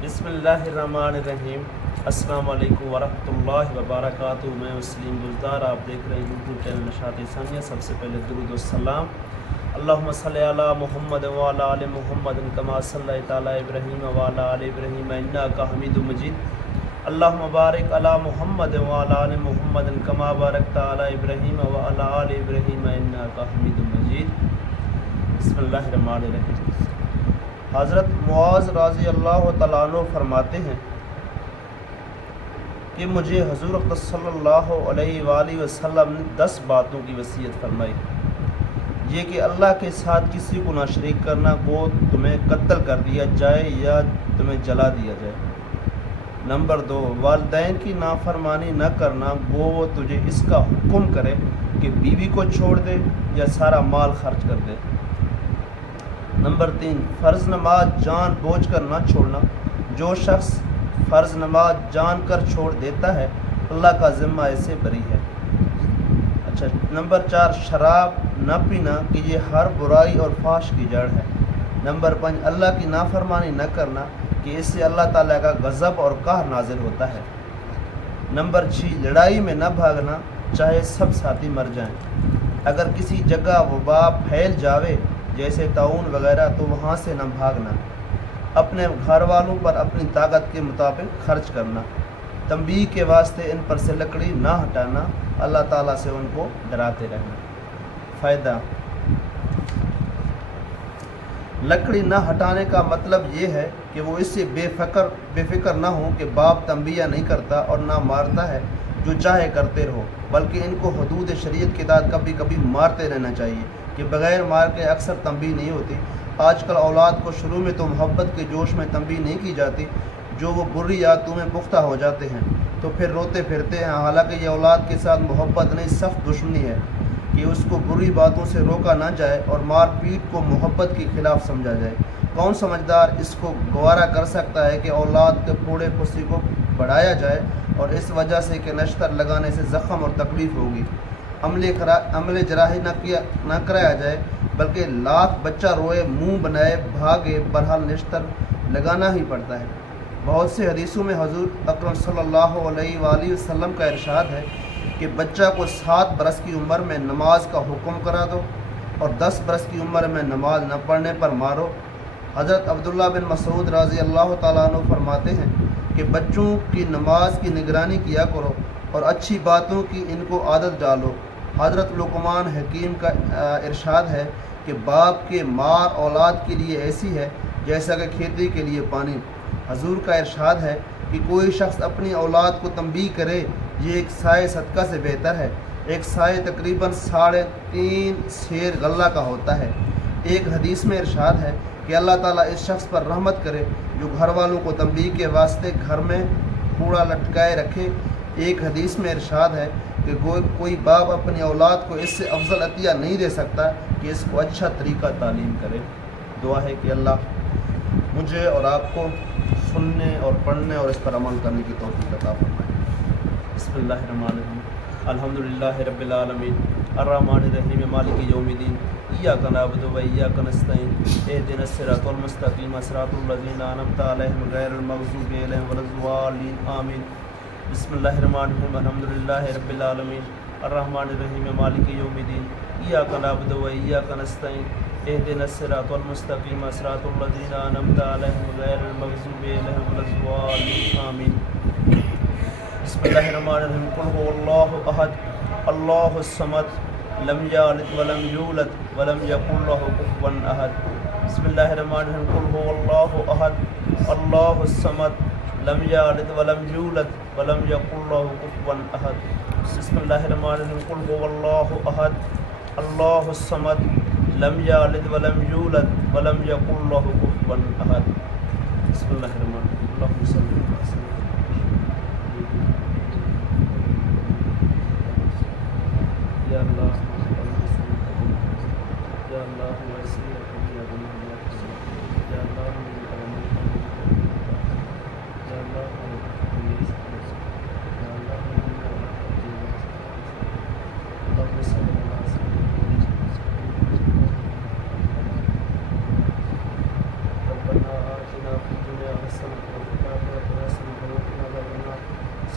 بسم اللہ الرحمن الرحیم۔ السلام علیکم ورحمۃ اللہ وبرکاتہ۔ میں وسلیم گلزار، آپ دیکھ رہے ہیں یوٹیوب چینل نشاط ثانیہ۔ سب سے پہلے درود و سلام۔ اللہم صلی علی محمد وعلی آل محمد کما صلیت علی ابراہیم وعلی آل ابراہیم انک حمید مجید۔ اللہم بارک علی محمد وعلی آل محمد کما بارکت علی ابراہیم وعلی آل ابراہیم انک حمید مجید۔ بسم اللہ الرحمن الرحیم۔ حضرت معاذ رضی اللہ تعالیٰ عنہ فرماتے ہیں کہ مجھے حضور اقدس صلی اللہ علیہ وآلہ وسلم نے 10 باتوں کی وصیت فرمائی۔ یہ کہ اللہ کے ساتھ کسی کو نہ شریک کرنا، وہ تمہیں قتل کر دیا جائے یا تمہیں جلا دیا جائے۔ نمبر 2، والدین کی نافرمانی نہ کرنا، وہ تجھے اس کا حکم کرے کہ بیوی کو چھوڑ دے یا سارا مال خرچ کر دے۔ نمبر 3، فرض نماز جان بوجھ کر نہ چھوڑنا، جو شخص فرض نماز جان کر چھوڑ دیتا ہے اللہ کا ذمہ ایسے بری ہے۔ اچھا، نمبر 4، شراب نہ پینا کہ یہ ہر برائی اور فحش کی جڑ ہے۔ نمبر 5، اللہ کی نافرمانی نہ کرنا کہ اس سے اللہ تعالیٰ کا غضب اور قہر نازل ہوتا ہے۔ نمبر 6، لڑائی میں نہ بھاگنا چاہے سب ساتھی مر جائیں۔ اگر کسی جگہ وبا پھیل جاوے جیسے طاعون وغیرہ تو وہاں سے نہ بھاگنا۔ اپنے گھر والوں پر اپنی طاقت کے مطابق خرچ کرنا۔ تنبیہ کے واسطے ان پر سے لکڑی نہ ہٹانا، اللہ تعالیٰ سے ان کو ڈراتے رہنا۔ فائدہ: لکڑی نہ ہٹانے کا مطلب یہ ہے کہ وہ اس سے بے فکر نہ ہوں کہ باپ تنبیہ نہیں کرتا اور نہ مارتا ہے، جو چاہے کرتے رہو، بلکہ ان کو حدود شریعت کے تحت کبھی کبھی مارتے رہنا چاہیے کہ بغیر مار کے اکثر تنبیہ نہیں ہوتی۔ آج کل اولاد کو شروع میں تو محبت کے جوش میں تنبیہ نہیں کی جاتی، جو وہ بری عادتوں میں پختہ ہو جاتے ہیں تو پھر روتے پھرتے ہیں، حالانکہ یہ اولاد کے ساتھ محبت نہیں سخت دشمنی ہے کہ اس کو بری باتوں سے روکا نہ جائے اور مار پیٹ کو محبت کے خلاف سمجھا جائے۔ کون سمجھدار اس کو گوارا کر سکتا ہے کہ اولاد کے پھوڑے پھوسی کو بڑھایا جائے اور اس وجہ سے کہ نشتر لگانے سے زخم اور تکلیف ہوگی، عمل جراحی نہ کرایا جائے، بلکہ لاکھ بچہ روئے منہ بنائے بھاگے، بہرحال نشتر لگانا ہی پڑتا ہے۔ بہت سے حدیثوں میں حضور اکرم صلی اللہ علیہ وآلہ وسلم کا ارشاد ہے کہ بچہ کو 7 برس کی عمر میں نماز کا حکم کرا دو اور 10 برس کی عمر میں نماز نہ پڑھنے پر مارو۔ حضرت عبداللہ بن مسعود رضی اللہ تعالیٰ عنہ فرماتے ہیں کہ بچوں کی نماز کی نگرانی کیا کرو اور اچھی باتوں کی ان کو عادت ڈالو۔ حضرت لقمان حکیم کا ارشاد ہے کہ باپ کے مار اولاد کے لیے ایسی ہے جیسا کہ کھیتی کے لیے پانی۔ حضور کا ارشاد ہے کہ کوئی شخص اپنی اولاد کو تنبیہ کرے، یہ ایک سائے صدقہ سے بہتر ہے۔ ایک سائے تقریباً 3.5 سیر غلہ کا ہوتا ہے۔ ایک حدیث میں ارشاد ہے کہ اللہ تعالیٰ اس شخص پر رحمت کرے جو گھر والوں کو تنبیہ کے واسطے گھر میں کوڑا لٹکائے رکھے۔ ایک حدیث میں ارشاد ہے کہ کوئی باپ اپنی اولاد کو اس سے افضل عطیہ نہیں دے سکتا کہ اس کو اچھا طریقہ تعلیم کرے۔ دعا ہے کہ اللہ مجھے اور آپ کو سننے اور پڑھنے اور اس پر عمل کرنے کی توفیق عطا فرمائے۔ بسم اللہ الرحمن الرحیم۔ الحمدللہ رب العالمین الرحمن الرحیم مالک یوم الدین ایاک نعبد و ایاک نستعین اہدنا الصراط المستقیم صراط الذین انعمت علیہم غیر المغضوب علیہم ولا الضالین آمین۔ بسم اللہ الرحمن الرحیم الحمدللہ رب العالمین الرحمن الرحیم مالک یوم الدین ایاک نعبد و ایاک نستعین اہدنا الصراط المستقیم صراط الذین انعمت علیہم غیر المغضوب علیہم ولا الضالین آمین۔ بسم اللہ الرحمن الرحیم قل هو اللہ احد اللہ الصمد لم یلد ولم یولد ولم یکن له کفوا احد۔ بسم اللہ الرحمن الرحیم قل هو اللہ احد اللہ الصمد لم یلد ولم یولد ولم یکن له کفوا احد۔ بسم اللہ الرحمن الرحیم قل هو اللہ احد اللہ الصمد لم یلد ولم یولد ولم یکن له کفوا احد۔ بسم اللہ الرحمن الرحیم اللہم صل علی سیدنا یا اللہ یا اللہ وسیع یا اللہ ربنا آتنا في الدنيا حسنة وفي الآخرة حسنة وقنا عذاب النار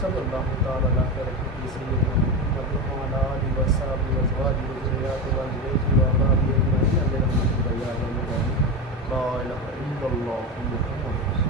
صلى الله تعالى على خير خلقه سيدنا محمد وعلى آله وصحبه وأزواجه وذرياته وأهل وأصحابه أجمعين برحمتك يا أرحم الراحمين لا إله إلا الله محمد رسول الله